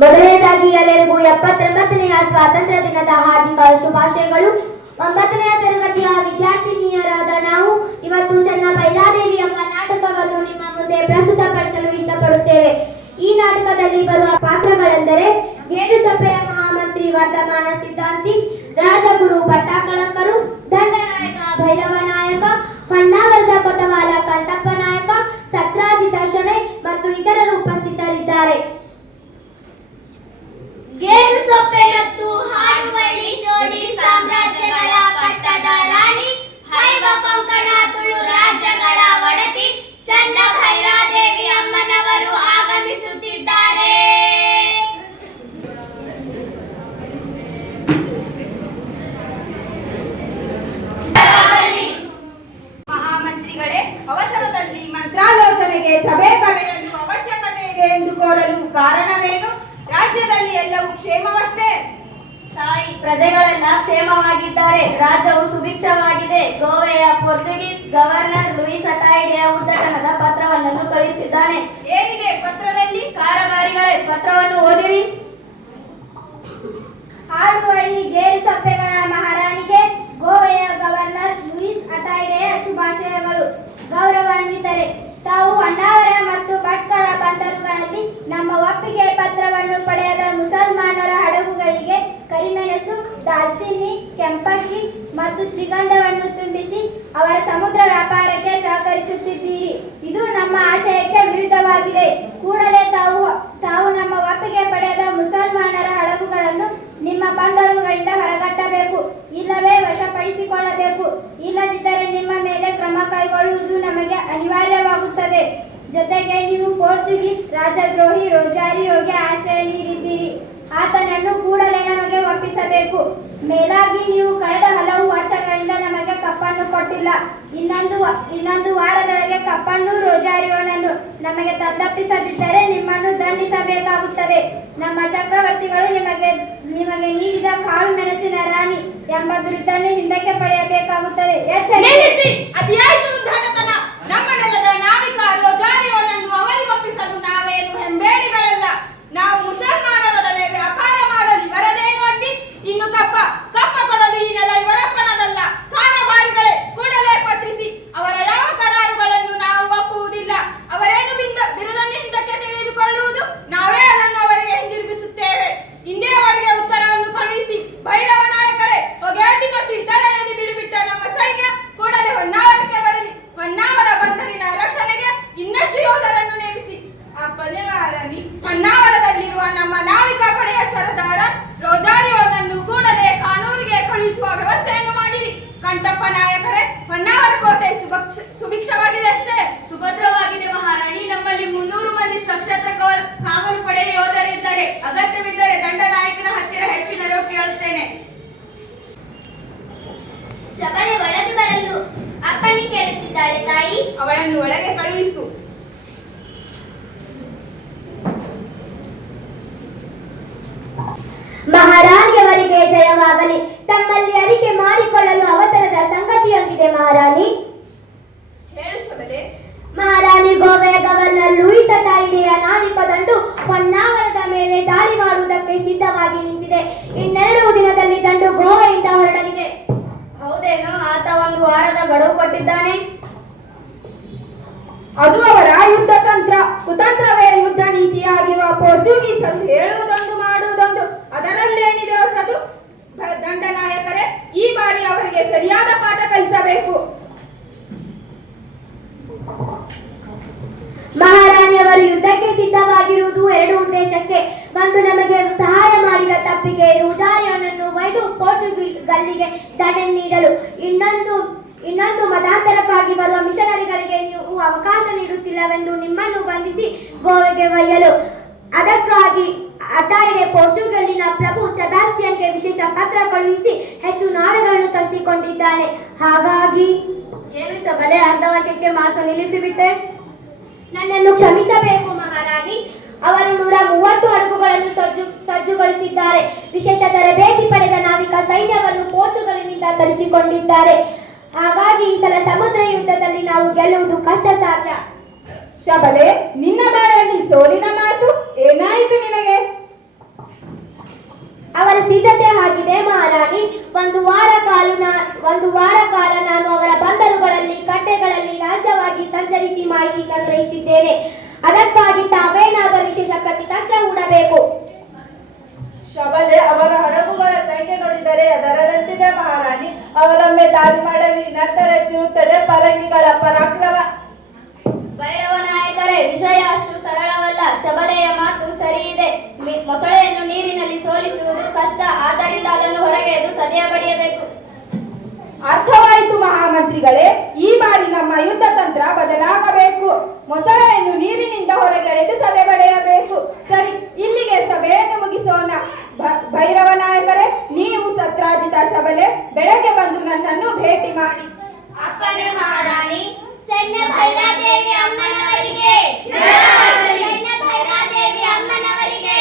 ಮೊದಲನೇದಾಗಿ ಎಲ್ಲರಿಗೂ ಎಪ್ಪತ್ತೊಂಬತ್ತನೆಯ ಸ್ವಾತಂತ್ರ್ಯ ದಿನದ ಹಾರ್ದಿಕ ಶುಭಾಶಯಗಳು. ಒಂಬತ್ತನೆಯ ತರಗತಿಯ ವಿದ್ಯಾರ್ಥಿನಿಯರಾದ ನಾವು ಇವತ್ತು ಚೆನ್ನ ಭೈರಾದೇವಿ ಎಂಬ ನಾಟಕವನ್ನು ನಿಮ್ಮ ಮುಂದೆ ಪ್ರಸ್ತುತಪಡಿಸಲು ಇಷ್ಟಪಡುತ್ತೇವೆ. ಈ ನಾಟಕದಲ್ಲಿ ಬರುವ ಪಾತ್ರಗಳೆಂದರೆ ಗೇರುಸಭೆಯ ಮಹಾಮಂತ್ರಿ ವರ್ಧಮಾನ ಸಿದ್ಧಾಂತಿ ರಾಜಗುರು ಪಟ್ಟಾಕಳಂಕರು, ದಂಡನಾಯಕ ಭೈರವ ನಾಯಕ ಪ್ರಜೆಗಳೆಲ್ಲ ಕ್ಷೇಮವಾಗಿದ್ದಾರೆ. ರಾಜ್ಯವು ಸುಭಿಕ್ಷವಾಗಿದೆ. ಗೋವೆಯ ಪೋರ್ಚುಗೀಸ್ ಗವರ್ನರ್ ಲೂಯಿಸ್ ಅಟಾಯ್ಡೆಯ ಉದ್ಘಾಟನದ ಪತ್ರವನ್ನು ಕಳುಹಿಸಿದ್ದಾನೆ. ಏನಿದೆ ಪತ್ರದಲ್ಲಿ? ಕಾರವಾರಿಗಳೇ, ಪತ್ರವನ್ನು ಓದಿರಿ. ಹಾಡುವಳ್ಳಿ ಗೇರು ಸಪ್ಪೆಗಳ ಮಹಾರಾಣಿಗೆ ಗೋವೆಯ ಗವರ್ನರ್ ಲೂಯಿಸ್ ಅಟಾಯ್ಡೆಯ ಶುಭಾಶಯಗಳು. ಗೌರವಾನ್ವಿತರೆ, ತಾವು ಹೊನ್ನಾವರ ಮತ್ತು ಭಟ್ಕಳ ಬಂದರುಗಳಲ್ಲಿ ನಮ್ಮ ಒಪ್ಪಿಗೆ ಪತ್ರವನ್ನು ಪಡೆಯದ ಕರಿಮೆಣಸು ದಾಲ್ಚಿನ್ನಿ ಕೆಂಪಕ್ಕಿ ಮತ್ತು ಶ್ರೀಗಂಧವನ್ನು ತುಂಬಿಸಿ ಅವರ ಸಮುದ್ರ ವ್ಯಾಪಾರಕ್ಕೆ ಸಹಕರಿಸುತ್ತಿದ್ದೀರಿ. ಇದು ನಮ್ಮ ಆಶಯಕ್ಕೆ ವಿರುದ್ಧವಾಗಿದೆ. ಕೂಡಲೇ ತಾವು ತಾವು ನಮ್ಮ ಒಪ್ಪಿಗೆ ಪಡೆದ ಮುಸಲ್ಮಾನರ ಹಡಗುಗಳನ್ನು ನಿಮ್ಮ ಬಂದರುಗಳಿಂದ ಹೊರಗಟ್ಟಬೇಕು. ಇಲ್ಲವೇ ವಶಪಡಿಸಿಕೊಳ್ಳಬೇಕು. ಇಲ್ಲದಿದ್ದರೆ ನಿಮ್ಮ ಮೇಲೆ ಕ್ರಮ ಕೈಗೊಳ್ಳುವುದು ನಮಗೆ ಅನಿವಾರ್ಯವಾಗುತ್ತದೆ. ಜೊತೆಗೆ ನೀವು ಪೋರ್ಚುಗೀಸ್ ರಾಜದ್ರೋಹಿ ರೋಜಾರಿಯೋಗೆ ಆಶ್ರಯ ನೀಡಿದ್ದೀರಿ. ಆತನನ್ನು ಕೂಡಲೇ ನಮಗೆ ಒಪ್ಪಿಸಬೇಕು. ಮೇಲಾಗಿ ನೀವು ಕಳೆದ ಹಲವು ವರ್ಷಗಳಿಂದ ನಮಗೆ ಕಪ್ಪನ್ನು ಕೊಟ್ಟಿಲ್ಲ. ಇನ್ನೊಂದು ಇನ್ನೊಂದು ವಾರದೊಳಗೆ ಕಪ್ಪನ್ನು ರೋಜಾರಿಯೋನನ್ನು ನಮಗೆ ತದ್ದಪ್ಪಿಸದಿದ್ದರೆ ನಿಮ್ಮನ್ನು ದಂಡಿಸಬೇಕಾಗುತ್ತದೆ. ನಮ್ಮ ಚಕ್ರವರ್ತಿಗಳು ನಿಮಗೆ ನಿಮಗೆ ನೀಡಿದ ಕಾಳು ಮೆಣಸಿನ ರಾಣಿ ಎಂಬ ಬಿರುದನ್ನು ಹಿಂದಕ್ಕೆ ಪಡೆಯಬೇಕಾಗುತ್ತದೆ. ಎಚ್ಚರಿಕೆ. ನಮ್ಮ ನೆಲದ ನಾವಿಕ ರೋಜಾರಿಯೋನನ್ನು ಅವರಿಗೊಪ್ಪಿಸಲು ನಾವೇನು ಹೆಂಬೇಡಿಗಳಲ್ಲ ನಾವು ಮುಸಲ್ಮಾನರೊಡನೆ ವ್ಯಾಪಾರ ಮಾಡಲು ಇವರದೇನು ಅಡ್ಡಿ ಇನ್ನು ಕಪ್ಪ ಕಪ್ಪ ಕೊಡಲು ಈ ನೆಲ ಇವರಪ್ಪಣದಲ್ಲ ಕಾರಬಾರಿಗಳೇ ಕೂಡಲೇ ಪತ್ರಿಸಿ ಅವರ ಯಾವ ಕರಾರುಗಳನ್ನು ನಾವು ಒಪ್ಪುವುದಿಲ್ಲ ಅವರೇನು ಬಿಂದ ಬಿರುದನ್ನು ಹಿಂದಕ್ಕೆ ತೆಗೆದುಕೊಳ್ಳುವುದು ನಾವೇ ಅದನ್ನು ಅವರಿಗೆ ಹಿಂದಿರುಗಿಸುತ್ತೇವೆ ಇಂದೇವರೆಗೆ ಉತ್ತರವನ್ನು ಕಳುಹಿಸಿ ಭೈರವ ನಾಯಕರೇ ಹೊಗೆಯಡ್ಡಿ ಮತ್ತು ಇತರರಲ್ಲಿ ಬಿಡುಬಿಟ್ಟ ನಮ್ಮ ಸೈನ್ಯ ಕೂಡಲೇ ಹೊನ್ನಾವರಕ್ಕೆ ಬರಲಿ ಹೊನ್ನಾವರ ಬಂದರಿನ ರಕ್ಷಣೆಗೆ ಇನ್ನಷ್ಟು ಯೋಧರನ್ನು ನೇಮಿಸಿ ಅಪ್ಪಲೆ ಮಹಾರಾಣಿ ಹೊನ್ನಾವರದಲ್ಲಿರುವ ನಮ್ಮ ನಾವಿಕ ಪಡೆಯ ಸರದಾರ ರೋಜಾರಿಯೋನನ್ನು ಕೂಡಲೇ ಕಾನೂರಿಗೆ ಕಳುಹಿಸುವ ವ್ಯವಸ್ಥೆಯನ್ನು ಮಾಡಿರಿ ಕಂಠಪ್ಪ ನಾಯಕರೇ ಹೊನ್ನಾವರ ಕೋಟೆ ಸುಭಕ್ಷ ಸುಭಿಕ್ಷವಾಗಿದೆ ಅಷ್ಟೇ ಸುಭದ್ರವಾಗಿದೆ ಮಹಾರಾಣಿ ನಮ್ಮಲ್ಲಿ ಕವ- ಕಾವಲು ಪಡೆಯ ಯೋಧರಿದ್ದಾರೆ ಅಗತ್ಯವಿದ್ದರೆ ದಂಡನಾಯಕನ ಹತ್ತಿರ ಹೆಚ್ಚಿನ ಕೇಳುತ್ತೇನೆ. ಶಬರಿ ಒಳಗೆ ಬರಲು ಅಪ್ಪಣೆ ಕೇಳುತ್ತಿದ್ದಾಳೆ. ಅದು ಅವರ ಯುದ್ಧ ತಂತ್ರ. ಕುತಂತ್ರವೇ ಯುದ್ಧ ನೀತಿಯಾಗಿರುವ ಪೋರ್ಚುಗೀಸರು ಹೇಳುವುದೊಂದು ಮಾಡುವುದೊಂದು. ಅದರಲ್ಲೇನಿದೆ ಹೊಸದು? ದಂಡನಾಯಕರೇ, ಈ ಬಾರಿ ಅವರಿಗೆ ಸರಿಯಾದ ಪಾಠ ಕಲಿಸಬೇಕು. ಮಹಾರಾಣಿಯವರು ಯುದ್ಧಕ್ಕೆ ಸಿದ್ಧವಾಗಿರುವುದು ಎರಡು ಉದ್ದೇಶಕ್ಕೆ. ಒಂದು ನಮಗೆ ಸಹಾಯ ಮಾಡಿದ ತಪ್ಪಿಗೆ ರುಜಾರಿಯನನ್ನು ಒಯ್ದು ಗಲ್ಲಿಗೆ ದಂಡನೆ ನೀಡಲು. ಇನ್ನೊಂದು ಇನ್ನೊಂದು ಮತಾಂತರಕ್ಕಾಗಿ ಬರುವ ಮಿಷನರಿಗಳಿಗೆ ನೀವು ಅವಕಾಶ ನೀಡುತ್ತಿಲ್ಲವೆಂದು ನಿಮ್ಮನ್ನು ಬಂಧಿಸಿ ಗೋವೆಗೆ ಒಯ್ಯಲು. ಅದಕ್ಕಾಗಿ ಅಟಾಯಿಡೆ ಪೋರ್ಚುಗಲ್ಲಿನ ಪ್ರಭು ಸೆಬಾಸ್ಟಿಯನ್ಗೆ ವಿಶೇಷ ಪತ್ರ ಕಳುಹಿಸಿ ಹೆಚ್ಚು ನಾವೆಗಳನ್ನು ತರಿಸಿಕೊಂಡಿದ್ದಾನೆ. ಹಾಗಾಗಿ ಏನು ಶಬಲೆ ಅರ್ಧವಾಕ್ಯಕ್ಕೆ ಮಾತು ನಿಲ್ಲಿಸಿಬಿಟ್ಟೆ. ನನ್ನನ್ನು ಕ್ಷಮಿಸಬೇಕು ಮಹಾರಾಣಿ ಗೆಲ್ಲುವುದು ಕಷ್ಟ ಸಾಧ್ಯ. ಶಬಲೆ, ನಿನ್ನ ಬಾಯಲ್ಲಿ ಸೋಲಿನ ಮಾತು ಏನಾಯಿತು ನಿನಗೆ? ಅವರ ಸಿದ್ಧತೆ ಆಗಿದೆ ಮಹಾರಾಣಿ. ಒಂದು ವಾರ ಕಾಲ ಒಂದು ವಾರ ಶಬಲೆ ಅವರ ಹಡಗುಗಳ ಸಂಖ್ಯೆ ನೋಡಿದರೆ ಅದರದಂತಿದೆ ಮಹಾರಾಣಿ ಅವರೊಮ್ಮೆ ದಾಳಿ ಮಾಡಲಿ. ನಂತರ ಎತ್ತಿರುತ್ತದೆ ಪರಂಗಿಗಳ ಪರಾಕ್ರಮ. ಭೈರವ ನಾಯಕರೇ ವಿಷಯ ಅಷ್ಟು ಸರಳವಲ್ಲ. ಶಬಲೆಯ ಮಾತು ಸರಿ ಇದೆ ಮೊಸಳೆಯನ್ನು ನೀರಿನಲ್ಲಿ ಸೋಲಿಸುವುದು ಕಷ್ಟ. ಆದ್ದರಿಂದ ಅದನ್ನು ಹೊರಗೆ ಎಂದು ಸದೆಯ ಬಡಿಯಬೇಕು. ಅರ್ಥವಾಯಿತು ಮಹಾಮಂತ್ರಿಗಳೇ ಈ ಬಾರಿ ನಮ್ಮ ಯುದ್ಧ ತಂತ್ರ ಬದಲಾಗಬೇಕು. ಮೊಸಳೆಯನ್ನು ನೀರಿನಿಂದ ಹೊರಗೆಳೆದು ಸದೆ ಬಡೆಯಬೇಕು ಸರಿ ಇಲ್ಲಿಗೆ ಸಭೆಯನ್ನು ಮುಗಿಸೋಣ. ಭೈರವ ನಾಯಕರೇ, ನೀವು ಸತ್ರಾಜಿತ ಶಬಲೆ, ಬೆಳಗ್ಗೆ ಬಂದು ನನ್ನನ್ನು ಭೇಟಿ ಮಾಡಿ. ಅಪ್ಪಣೆ ಮಹಾರಾಣಿ, ಚೆನ್ನ ಭೈರಾದೇವಿ ಅಮ್ಮನವರಿಗೆ. ಚೆನ್ನ ಭೈರಾದೇವಿ ಅಮ್ಮನವರಿಗೆ.